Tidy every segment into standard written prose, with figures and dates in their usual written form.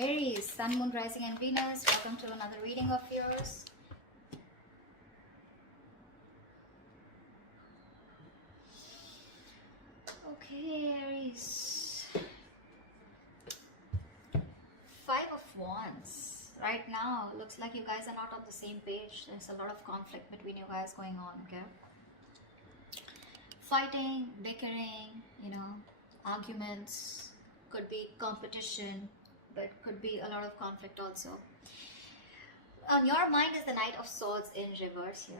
Aries, Sun, Moon, Rising and Venus. Welcome to another reading of yours. Okay, Aries. Five of Wands. Right now, looks like you guys are not on the same page. There's a lot of conflict between you guys going on, okay? Fighting, bickering, arguments. Could be competition, but could be a lot of conflict also. On your mind is the Knight of Swords in reverse here.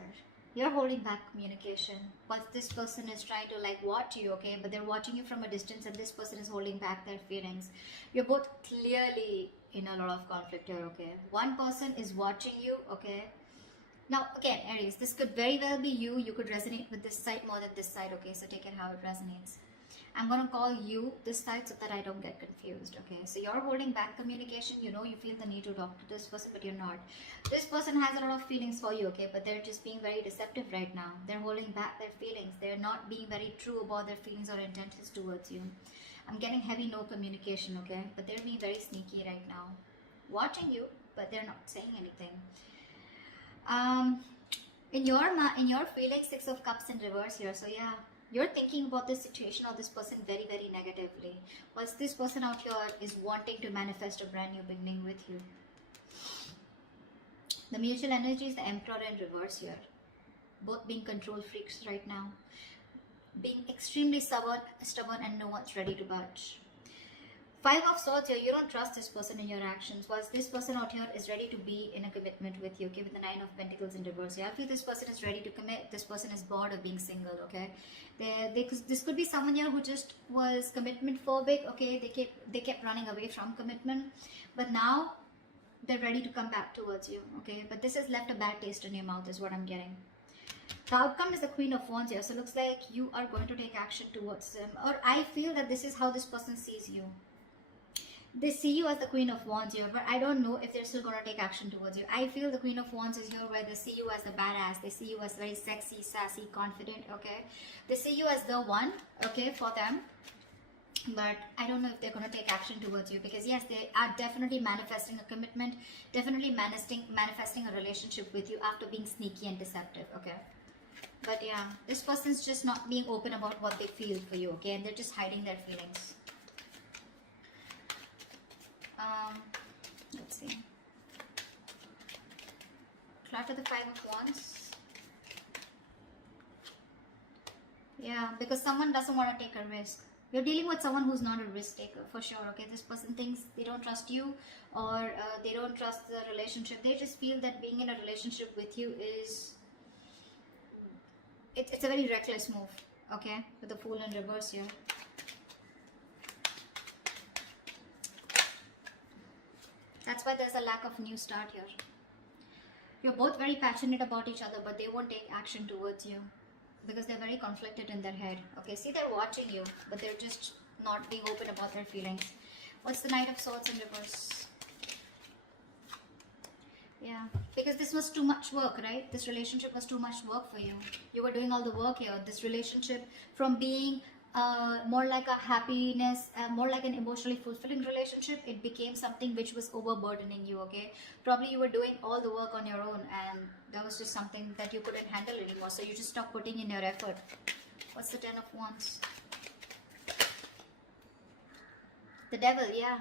You're holding back communication. But this person is trying to watch you, okay? But they're watching you from a distance, and this person is holding back their feelings. You're both clearly in a lot of conflict here, okay? One person is watching you, okay? Now, again, Aries, this could very well be you. You could resonate with this side more than this side, okay? So take it how it resonates. I'm going to call you this side so that I don't get confused, okay? So you're holding back communication. You feel the need to talk to this person, but you're not. This person has a lot of feelings for you, okay? But they're just being very deceptive right now. They're holding back their feelings. They're not being very true about their feelings or intentions towards you. I'm getting heavy no communication, okay? But they're being very sneaky right now. Watching you, but they're not saying anything. In your feelings, Six of Cups in reverse here. So yeah, you're thinking about this situation or this person very, very negatively. Whilst this person out here is wanting to manifest a brand new beginning with you. The mutual energy is the Emperor in reverse here. Both being control freaks right now. Being extremely stubborn and no one's ready to budge. Five of Swords here, you don't trust this person in your actions, whilst this person out here is ready to be in a commitment with you, okay, with the Nine of Pentacles in reverse here. I feel this person is ready to commit. This person is bored of being single, okay. This could be someone here who just was commitment phobic, okay. They kept running away from commitment, but now they're ready to come back towards you, okay. But this has left a bad taste in your mouth is what I'm getting. The outcome is the Queen of Wands here, so it looks like you are going to take action towards them, or I feel that this is how this person sees you. They see you as the Queen of Wands here, but I don't know if they're still going to take action towards you. I feel the Queen of Wands is here where they see you as the badass. They see you as very sexy, sassy, confident, okay? They see you as the one, okay, for them. But I don't know if they're going to take action towards you, because yes, they are definitely manifesting a commitment, definitely manifesting a relationship with you after being sneaky and deceptive, okay? But yeah, this person's just not being open about what they feel for you, okay? And they're just hiding their feelings. Let's see. Clutter the Five of Wands. Yeah, because someone doesn't want to take a risk. You're dealing with someone who's not a risk taker, for sure, okay? This person thinks they don't trust you, or they don't trust the relationship. They just feel that being in a relationship with you is... It's a very reckless move, okay? With the Fool in reverse here. That's why there's a lack of new start here. You're both very passionate about each other, but they won't take action towards you because they're very conflicted in their head. Okay, see, they're watching you, but they're just not being open about their feelings. What's the Knight of Swords in reverse? Yeah, because this was too much work, right? This relationship was too much work for you. You were doing all the work here. This relationship, from being more like a happiness, more like an emotionally fulfilling relationship, it became something which was overburdening you, okay? Probably you were doing all the work on your own, and that was just something that you couldn't handle anymore, so you just stopped putting in your effort. What's the Ten of Wands? The Devil, yeah.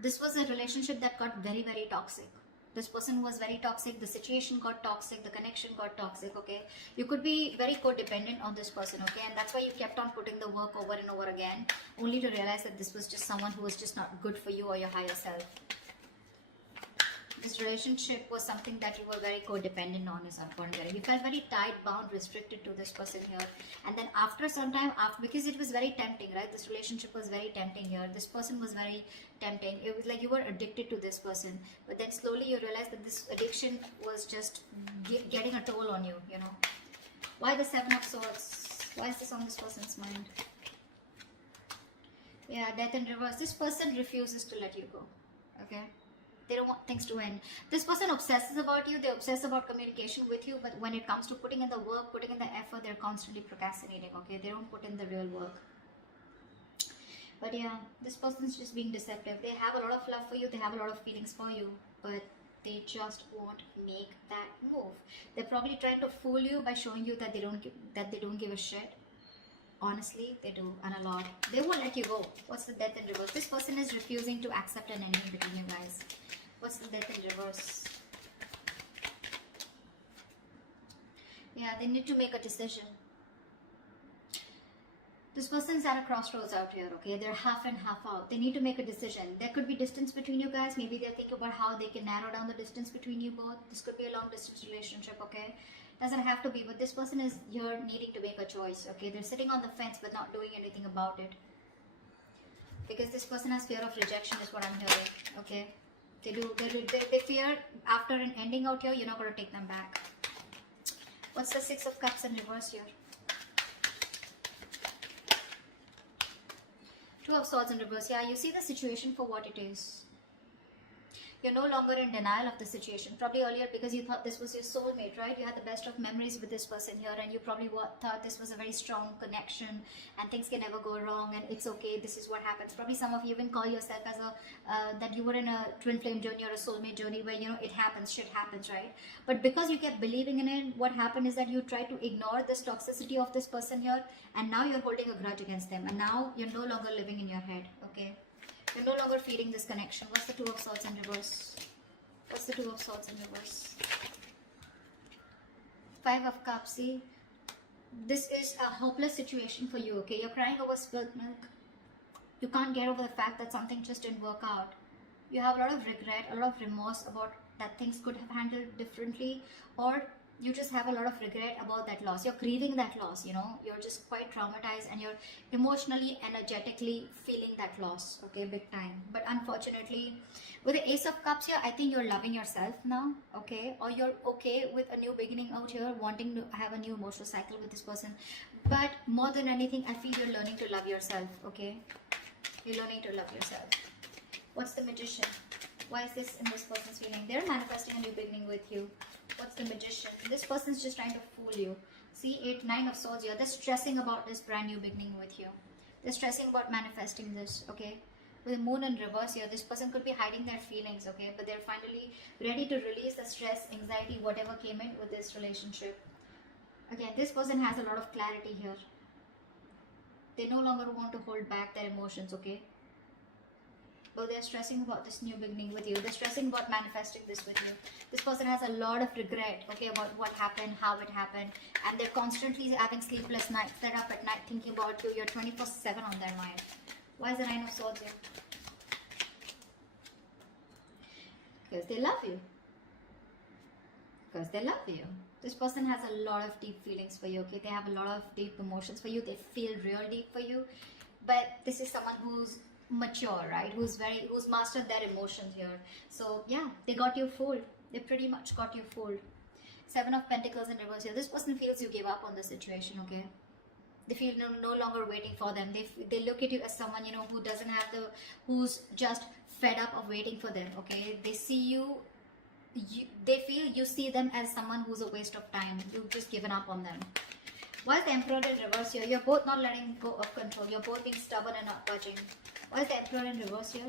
This was a relationship that got very, very toxic. This person was very toxic, the situation got toxic, the connection got toxic, okay? You could be very codependent on this person, okay? And that's why you kept on putting the work over and over again, only to realize that this was just someone who was just not good for you or your higher self. This relationship was something that you were very codependent on, is what I'm getting. You felt very tied, bound, restricted to this person here. And then after some time, because it was very tempting, right? This relationship was very tempting here. This person was very tempting. It was like you were addicted to this person. But then slowly you realized that this addiction was just getting a toll on you, you know. Why the Seven of Swords? Why is this on this person's mind? Yeah, Death in reverse. This person refuses to let you go, okay? They don't want things to end. This person obsesses about you. They obsess about communication with you. But when it comes to putting in the work, putting in the effort, they're constantly procrastinating, okay? They don't put in the real work. But yeah, this person's just being deceptive. They have a lot of love for you, they have a lot of feelings for you, but they just won't make that move. They're probably trying to fool you by showing you that they don't give a shit. Honestly, they do, and a lot. They won't let you go. What's the Death in reverse? This person is refusing to accept an ending between you guys. What's the Death in reverse? Yeah, they need to make a decision. This person's at a crossroads out here, okay? They're half in, half out. They need to make a decision. There could be distance between you guys. Maybe they're thinking about how they can narrow down the distance between you both. This could be a long distance relationship, okay? Doesn't have to be, but this person is here needing to make a choice, okay? They're sitting on the fence but not doing anything about it. Because this person has fear of rejection is what I'm hearing, okay? They fear after an ending out here, you're not going to take them back. What's the Six of Cups in reverse here? Two of Swords in reverse. Yeah, you see the situation for what it is. You're no longer in denial of the situation. Probably earlier because you thought this was your soulmate, right? You had the best of memories with this person here, and you probably thought this was a very strong connection and things can never go wrong and it's okay, this is what happens. Probably some of you even call yourself as that you were in a twin flame journey or a soulmate journey where, you know, it happens, shit happens, right? But because you kept believing in it, what happened is that you tried to ignore this toxicity of this person here, and now you're holding a grudge against them, and now you're no longer living in your head, okay? You're no longer feeling this connection. What's the Two of Swords in reverse? What's the Two of Swords in reverse? Five of Cups. See, this is a hopeless situation for you, okay? You're crying over spilled milk. You can't get over the fact that something just didn't work out. You have a lot of regret, a lot of remorse about that things could have handled differently, or you just have a lot of regret about that loss. You're grieving that loss, you know. You're just quite traumatized and you're emotionally, energetically feeling that loss, okay, big time. But unfortunately, with the Ace of Cups here, I think you're loving yourself now, okay? Or you're okay with a new beginning out here, wanting to have a new emotional cycle with this person. But more than anything, I feel you're learning to love yourself, okay? You're learning to love yourself. What's the Magician? Why is this in this person's feeling? They're manifesting a new beginning with you. What's the Magician? This person's just trying to fool you. See, Nine of Swords here. They're stressing about this brand new beginning with you. They're stressing about manifesting this, okay? With the Moon in reverse here, this person could be hiding their feelings, okay? But they're finally ready to release the stress, anxiety, whatever came in with this relationship. Again, this person has a lot of clarity here. They no longer want to hold back their emotions, okay? But they're stressing about this new beginning with you. They're stressing about manifesting this with you. This person has a lot of regret, okay, about what happened, how it happened. And they're constantly having sleepless nights. They're up at night thinking about you. You're 24/7 on their mind. Why is the Nine of Swords here? Because they love you. Because they love you. This person has a lot of deep feelings for you, okay? They have a lot of deep emotions for you. They feel real deep for you. But this is someone who's mature, right? Who's mastered their emotions here. So yeah, they got you fooled. They pretty much got you fooled. Seven of Pentacles in reverse here. This person feels you gave up on the situation, okay? They feel no longer waiting for them. They look at you as someone, you know, who doesn't have who's just fed up of waiting for them, okay? They see you, they feel you see them as someone who's a waste of time. You've just given up on them. Why is the Emperor in reverse here? You're both not letting go of control. You're both being stubborn and not budging. Why is the Emperor in reverse here?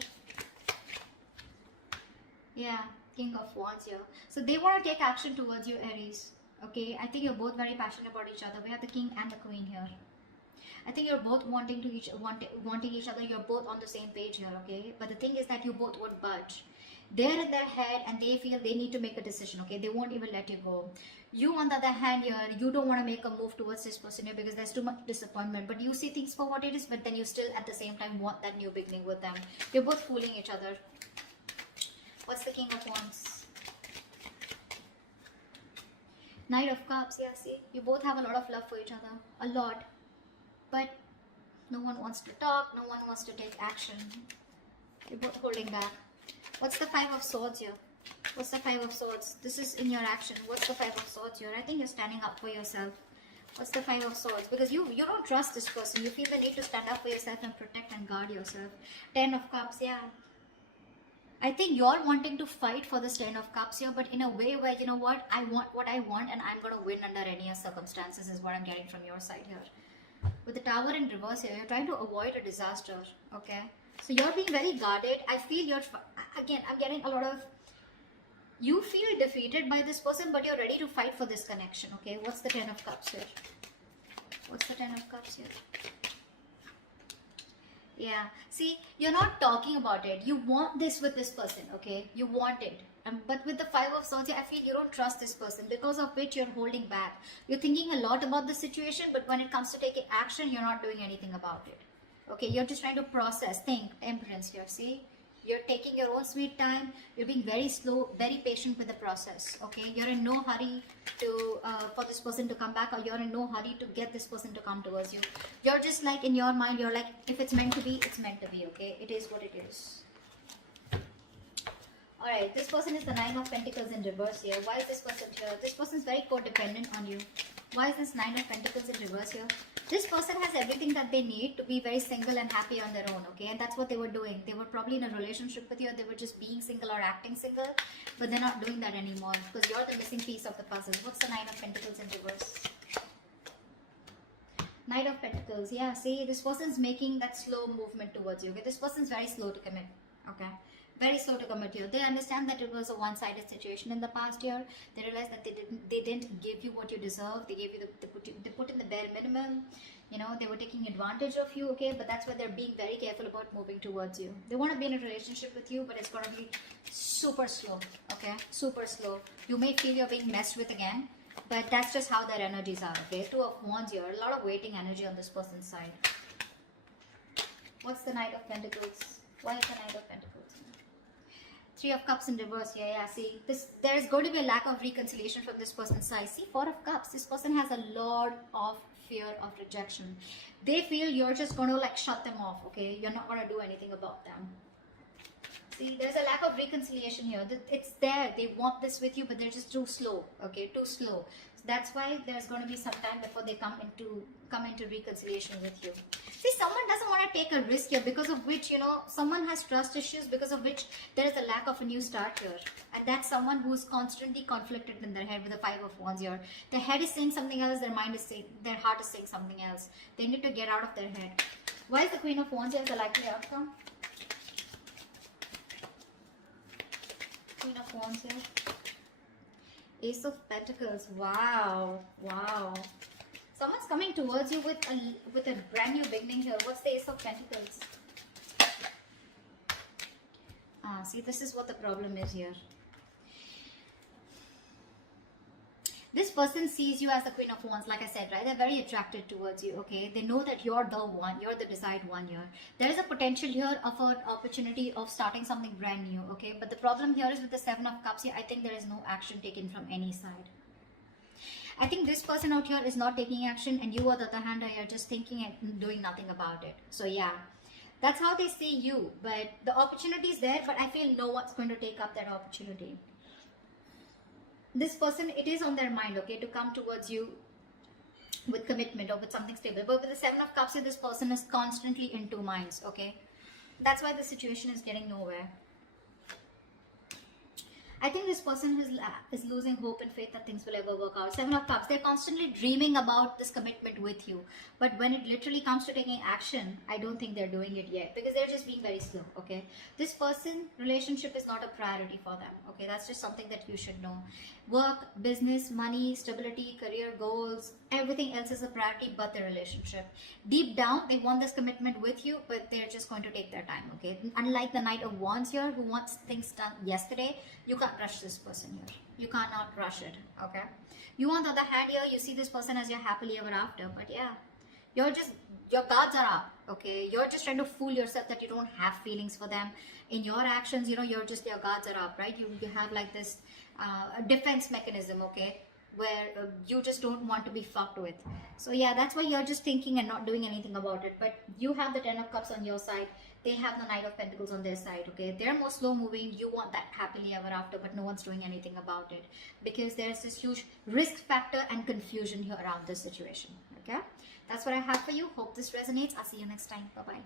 Yeah, King of Wands here. So they want to take action towards you, Aries. Okay, I think you're both very passionate about each other. We have the King and the Queen here. I think you're both wanting each other. You're both on the same page here, okay? But the thing is that you both won't budge. They're in their head and they feel they need to make a decision, okay? They won't even let you go. You, on the other hand here, you don't want to make a move towards this person here because there's too much disappointment. But you see things for what it is, but then you still at the same time want that new beginning with them. You're both fooling each other. What's the King of Wands? Knight of Cups, yeah, see? You both have a lot of love for each other. A lot. But no one wants to talk. No one wants to take action. You're both holding back. What's the Five of Swords here? What's the Five of Swords? This is in your action. What's the Five of Swords here? I think you're standing up for yourself. What's the Five of Swords? Because you don't trust this person. You feel the need to stand up for yourself and protect and guard yourself. Ten of Cups, yeah. I think you're wanting to fight for this Ten of Cups here, but in a way where, you know what I want and I'm going to win under any circumstances is what I'm getting from your side here. With the Tower in reverse here, you're trying to avoid a disaster, okay? So you're being very guarded. I feel you're, again, I'm getting a lot of, you feel defeated by this person, but you're ready to fight for this connection, okay? What's the Ten of Cups here? What's the Ten of Cups here? Yeah, see, you're not talking about it. You want this with this person, okay? You want it. But with the Five of Swords, I feel you don't trust this person, because of which you're holding back. You're thinking a lot about the situation, but when it comes to taking action, you're not doing anything about it. Okay, you're just trying to process, think, Empress here, see? You're taking your own sweet time. You're being very slow, very patient with the process, okay? You're in no hurry to for this person to come back, or you're in no hurry to get this person to come towards you. You're just like, in your mind, you're like, if it's meant to be, it's meant to be, okay? It is what it is. Alright, this person is the Nine of Pentacles in reverse here. Why is this person here? This person is very codependent on you. Why is this Nine of Pentacles in reverse here? This person has everything that they need to be very single and happy on their own, okay? And that's what they were doing. They were probably in a relationship with you, or they were just being single or acting single, but they're not doing that anymore, because you're the missing piece of the puzzle. What's the Nine of Pentacles in reverse? Knight of Pentacles. Yeah, see, this person's making that slow movement towards you, okay? This person's very slow to commit, okay? Very slow to commit here. They understand that it was a one-sided situation in the past year. They realized that they didn't give you what you deserve. They gave you they put in the bare minimum. You know, they were taking advantage of you, okay? But that's why they're being very careful about moving towards you. They want to be in a relationship with you, but it's going to be super slow, okay? Super slow. You may feel you're being messed with again, but that's just how their energies are, okay? Two of Wands here. A lot of waiting energy on this person's side. What's the Knight of Pentacles? Why is the Knight of Pentacles? Three of Cups in reverse here. Yeah, see, there is going to be a lack of reconciliation from this person's side. See, Four of Cups. This person has a lot of fear of rejection. They feel you're just going to like shut them off, okay? You're not going to do anything about them. See, there's a lack of reconciliation here. It's there. They want this with you, but they're just too slow, okay? Too slow. So that's why there's going to be some time before they come into reconciliation with you. See, someone doesn't want to take a risk here, because of which, you know, someone has trust issues, because of which there is a lack of a new start here. And that's someone who's constantly conflicted in their head with the Five of Wands here. Their head is saying something else, their mind is saying, their heart is saying something else. They need to get out of their head. Why is the Queen of Wands here the likely outcome? Queen of Wands here. Ace of Pentacles. Wow. Wow. Someone's coming towards you with a brand new beginning here. What's the Ace of Pentacles? See, this is what the problem is here. This person sees you as the Queen of Wands, like I said, right? They're very attracted towards you, okay? They know that you're the one, you're the desired one here. There is a potential here of an opportunity of starting something brand new, okay? But the problem here is with the Seven of Cups here, I think there is no action taken from any side. I think this person out here is not taking action, and you, on the other hand, are just thinking and doing nothing about it. So yeah, that's how they see you. But the opportunity is there, but I feel no one's going to take up that opportunity. This person, it is on their mind, okay, to come towards you with commitment or with something stable. But with the Seven of Cups here, this person is constantly in two minds, okay? That's why the situation is getting nowhere. I think this person is losing hope and faith that things will ever work out. Seven of Cups, they're constantly dreaming about this commitment with you. But when it literally comes to taking action, I don't think they're doing it yet, because they're just being very slow, okay? This person, relationship is not a priority for them, okay? That's just something that you should know. Work, business, money, stability, career goals, everything else is a priority but the relationship. Deep down, they want this commitment with you, but they're just going to take their time, okay? Unlike the Knight of Wands here, who wants things done yesterday, you can't rush this person here. You cannot rush it, okay? You, on the other hand here, you see this person as your happily ever after, but yeah, your guards are up, okay? You're just trying to fool yourself that you don't have feelings for them. In your actions, you know, your guards are up, right? You have like this defense mechanism, okay, where you just don't want to be fucked with. So yeah, that's why you're just thinking and not doing anything about it. But you have the Ten of Cups on your side. They have the Knight of Pentacles on their side, okay? They're more slow moving. You want that happily ever after, but no one's doing anything about it, because there's this huge risk factor and confusion here around this situation, okay? That's what I have for you. Hope this resonates. I'll see you next time. Bye-bye.